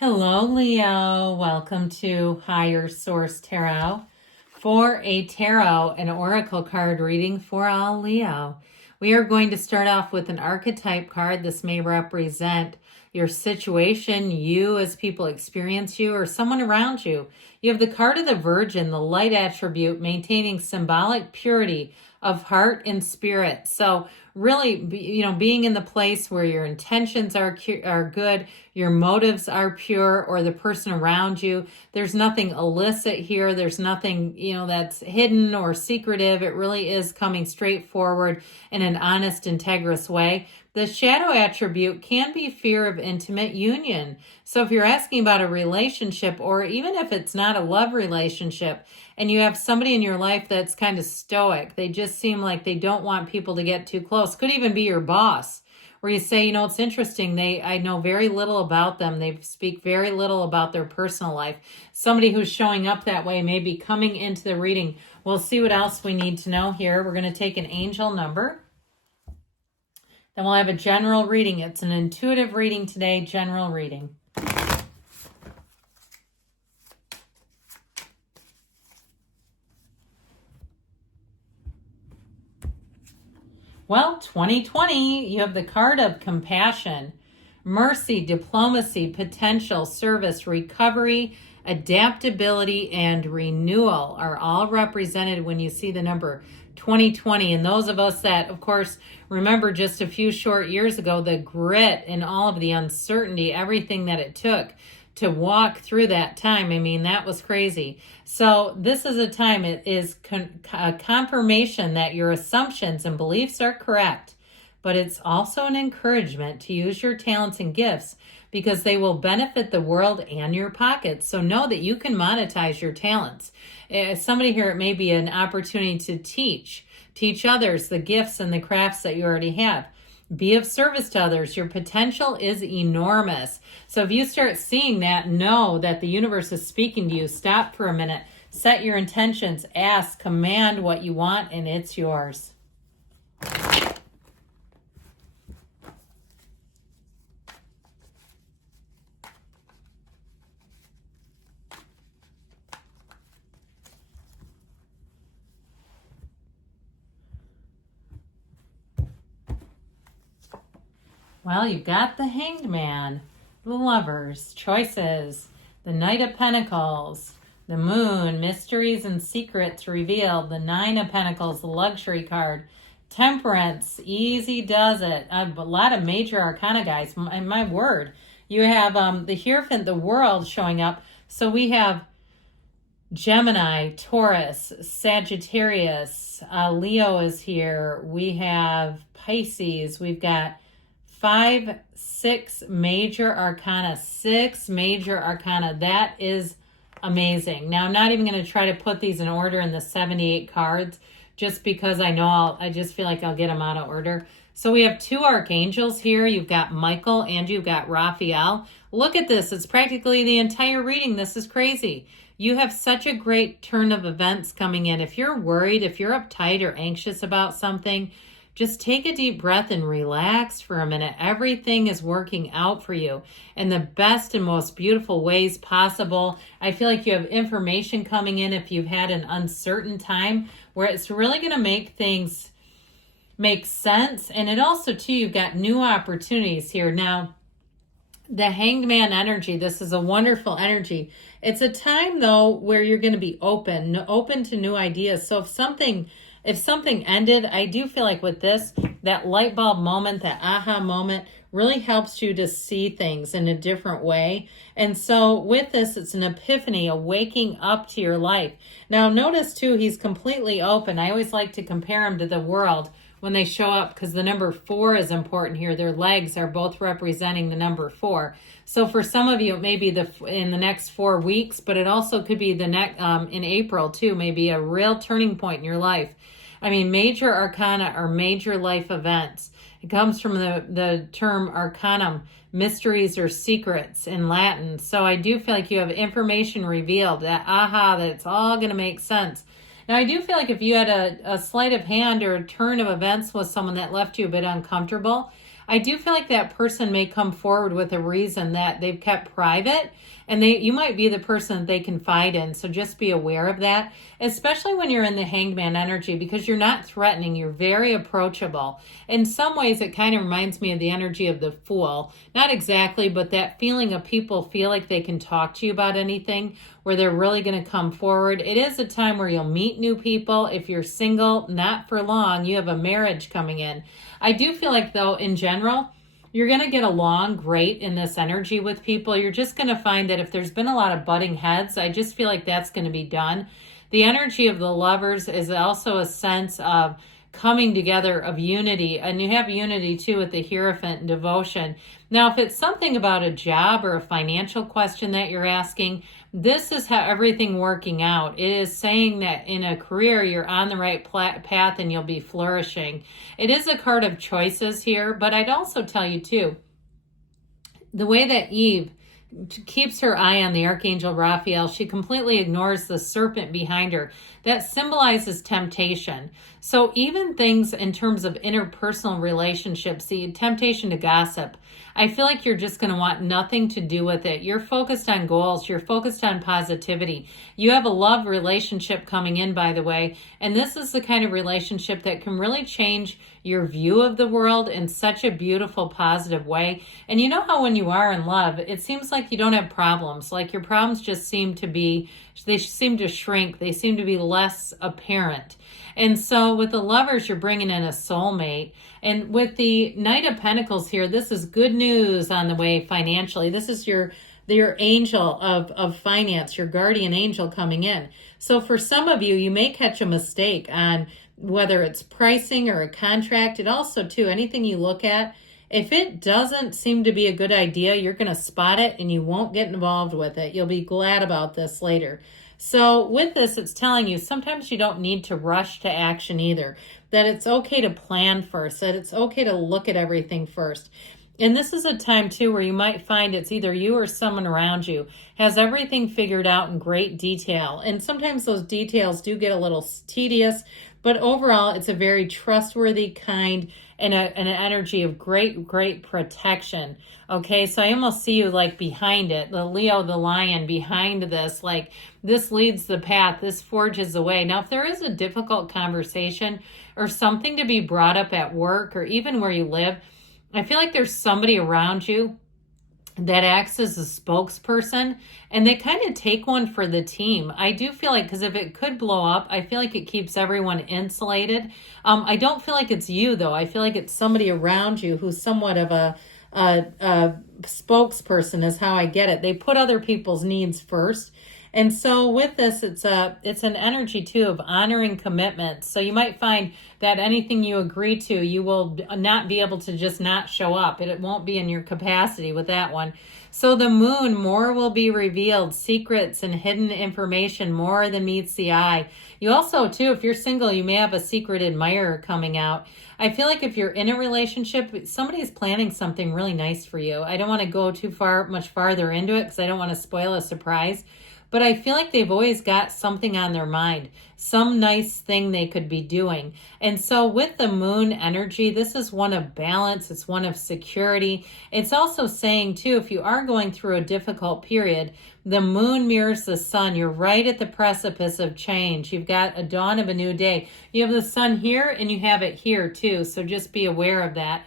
Hello, Leo. Welcome to Higher Source Tarot for a tarot and oracle card reading for all Leo. We are going to start off with an archetype card. This may represent your situation, you as people experience you, or someone around you. You have the card of the Virgin, the light attribute, maintaining symbolic purity of heart and spirit. So really, being in the place where your intentions are good, your motives are pure, or the person around you, there's nothing illicit here. There's nothing, that's hidden or secretive. It really is coming straight forward in an honest, integrous way. The shadow attribute can be fear of intimate union. So if you're asking about a relationship, or even if it's not a love relationship, and you have somebody in your life that's kind of stoic, they just seem like they don't want people to get too close. Could even be your boss, where you say, it's interesting. I know very little about them. They speak very little about their personal life. Somebody who's showing up that way may be coming into the reading. We'll see what else we need to know here. We're going to take an angel number. Then we'll have a general reading. It's an intuitive reading today, general reading. Well, 2020, you have the card of compassion, mercy, diplomacy, potential, service, recovery, adaptability, and renewal are all represented when you see the number 2020. And those of us that, of course, remember just a few short years ago, the grit and all of the uncertainty, everything that it took to walk through that time. I mean, that was crazy. So this is a time, it is a confirmation that your assumptions and beliefs are correct, but it's also an encouragement to use your talents and gifts because they will benefit the world and your pockets. So know that you can monetize your talents. As somebody here, it may be an opportunity to teach others the gifts and the crafts that you already have. Be of service to others. Your potential is enormous. So if you start seeing that, know that the universe is speaking to you. Stop for a minute. Set your intentions. Ask, command what you want, and it's yours. Well, you got the Hanged Man, the Lovers, choices, the Knight of Pentacles, the Moon, mysteries and secrets revealed, the Nine of Pentacles, the luxury card, Temperance, easy does it. A lot of major arcana, guys. My word. You have the Hierophant, the World, showing up. So we have Gemini, Taurus, Sagittarius, Leo is here. We have Pisces. We've got 6 major arcana. 6 major arcana. That is amazing. Now, I'm not even going to try to put these in order in the 78 cards just because I just feel like I'll get them out of order. So we have 2 archangels here. You've got Michael and you've got Raphael. Look at this. It's practically the entire reading. This is crazy. You have such a great turn of events coming in. If you're worried, if you're uptight or anxious about something, just take a deep breath and relax for a minute. Everything is working out for you in the best and most beautiful ways possible. I feel like you have information coming in if you've had an uncertain time where it's really going to make things make sense. And it also, too, you've got new opportunities here. Now, the Hanged Man energy, this is a wonderful energy. It's a time, though, where you're going to be open to new ideas. So if something ended, I do feel like with this, that light bulb moment, that aha moment, really helps you to see things in a different way. And so with this, it's an epiphany, a waking up to your life. Now, notice, too, he's completely open. I always like to compare him to the World when they show up because the number 4 is important here. Their legs are both representing the number 4. So for some of you, it may be in the next 4 weeks, but it also could be in April, too, maybe a real turning point in your life. I mean, major arcana are major life events. It comes from the term arcanum, mysteries or secrets in Latin. So I do feel like you have information revealed, that that it's all going to make sense. Now, I do feel like if you had a sleight of hand or a turn of events with someone that left you a bit uncomfortable, I do feel like that person may come forward with a reason that they've kept private, and you might be the person that they confide in. So just be aware of that, especially when you're in the Hangman energy, because you're not threatening. You're very approachable. In some ways, it kind of reminds me of the energy of the Fool. Not exactly, but that feeling of people feel like they can talk to you about anything, where they're really going to come forward. It is a time where you'll meet new people. If you're single, not for long. You have a marriage coming in. I do feel like, though, in general, you're going to get along great in this energy with people. You're just going to find that if there's been a lot of butting heads, I just feel like that's going to be done. The energy of the Lovers is also a sense of coming together, of unity, and you have unity too with the Hierophant and devotion. Now, if it's something about a job or a financial question that you're asking, this is how everything working out. It is saying that in a career, you're on the right path and you'll be flourishing. It is a card of choices here, but I'd also tell you too, the way that Eve keeps her eye on the Archangel Raphael, she completely ignores the serpent behind her. That symbolizes temptation. So even things in terms of interpersonal relationships, the temptation to gossip, I feel like you're just going to want nothing to do with it. You're focused on goals. You're focused on positivity. You have a love relationship coming in, by the way, and this is the kind of relationship that can really change your view of the world in such a beautiful, positive way. And you know how when you are in love, it seems like you don't have problems. Like your problems just seem to shrink. They seem to be less apparent. And so with the Lovers, you're bringing in a soulmate. And with the Knight of Pentacles here, this is good news on the way financially. This is your angel of finance, your guardian angel coming in. So for some of you, you may catch a mistake on whether it's pricing or a contract. It also, too, anything you look at, if it doesn't seem to be a good idea, you're going to spot it and you won't get involved with it. You'll be glad about this later. So with this, it's telling you sometimes you don't need to rush to action either, that it's okay to plan first, that it's okay to look at everything first. And this is a time, too, where you might find it's either you or someone around you has everything figured out in great detail. And sometimes those details do get a little tedious, but overall, it's a very trustworthy, kind, and an energy of great, great protection. Okay, so I almost see you like behind it, the Leo, the lion behind this, like this leads the path, this forges the way. Now, if there is a difficult conversation or something to be brought up at work or even where you live, I feel like there's somebody around you that acts as a spokesperson, and they kind of take one for the team. I do feel like, because if it could blow up, I feel like it keeps everyone insulated. I don't feel like it's you, though. I feel like it's somebody around you who's somewhat of a spokesperson is how I get it. They put other people's needs first. And so with this, it's an energy, too, of honoring commitments. So you might find that anything you agree to, you will not be able to just not show up. It won't be in your capacity with that one. So the Moon, more will be revealed, secrets and hidden information, more than meets the eye. You also, too, if you're single, you may have a secret admirer coming out. I feel like if you're in a relationship, somebody's planning something really nice for you. I don't want to go much farther into it because I don't want to spoil a surprise. But I feel like they've always got something on their mind, some nice thing they could be doing. And so with the Moon energy, this is one of balance. It's one of security. It's also saying, too, if you are going through a difficult period, the Moon mirrors the Sun. You're right at the precipice of change. You've got a dawn of a new day. You have the Sun here and you have it here, too. So just be aware of that.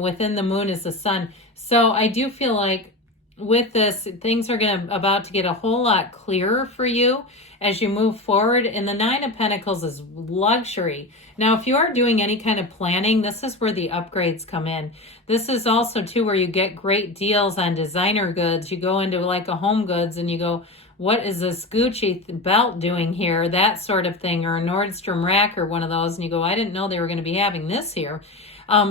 Within the Moon is the Sun. So I do feel like with this, things are about to get a whole lot clearer for you as you move forward. And the Nine of Pentacles is luxury. Now, if you are doing any kind of planning, this is where the upgrades come in. This is also, too, where you get great deals on designer goods. You go into like a Home Goods and you go, what is this Gucci belt doing here? That sort of thing. Or a Nordstrom rack or one of those. And you go, I didn't know they were going to be having this here.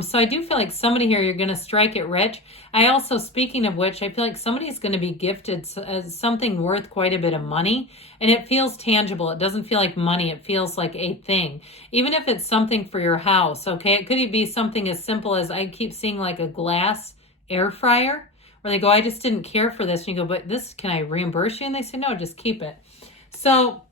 So I do feel like somebody here, you're going to strike it rich. I also, speaking of which, I feel like somebody's going to be gifted something worth quite a bit of money. And it feels tangible. It doesn't feel like money. It feels like a thing. Even if it's something for your house, okay? It could be something as simple as, I keep seeing like a glass air fryer. Where they go, I just didn't care for this. And you go, but this, can I reimburse you? And they say, no, just keep it. So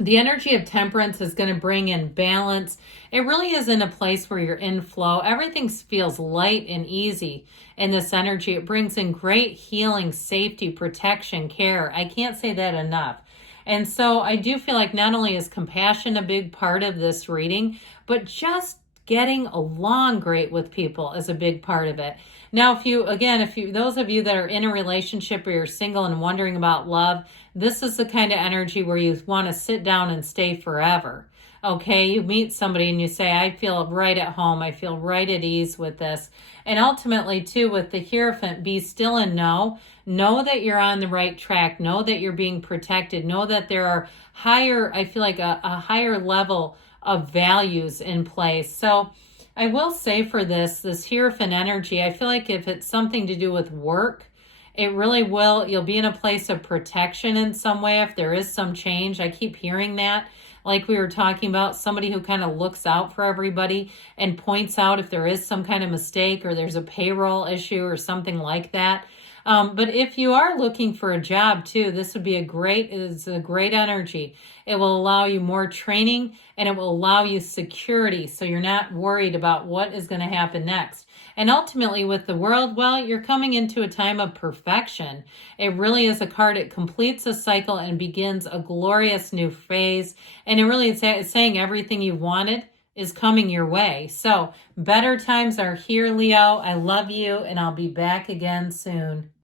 The energy of Temperance is going to bring in balance. It really is in a place where you're in flow. Everything feels light and easy in this energy. It brings in great healing, safety, protection, care. I can't say that enough. And so I do feel like not only is compassion a big part of this reading, but just getting along great with people is a big part of it. Now, those of you that are in a relationship or you're single and wondering about love, this is the kind of energy where you want to sit down and stay forever. Okay, you meet somebody and you say, I feel right at home. I feel right at ease with this. And ultimately, too, with the Hierophant, be still and know. Know that you're on the right track. Know that you're being protected. Know that there are I feel like a higher level of values in place. So I will say for this Hierophant energy, I feel like if it's something to do with work, it really will. You'll be in a place of protection in some way if there is some change. I keep hearing that. Like we were talking about, somebody who kind of looks out for everybody and points out if there is some kind of mistake or there's a payroll issue or something like that. But if you are looking for a job too, this would be a great energy. It will allow you more training and it will allow you security. So you're not worried about what is going to happen next. And ultimately with the World, well, you're coming into a time of perfection. It really is a card. It completes a cycle and begins a glorious new phase. And it really is saying everything you wanted is coming your way. So better times are here, Leo. I love you, and I'll be back again soon.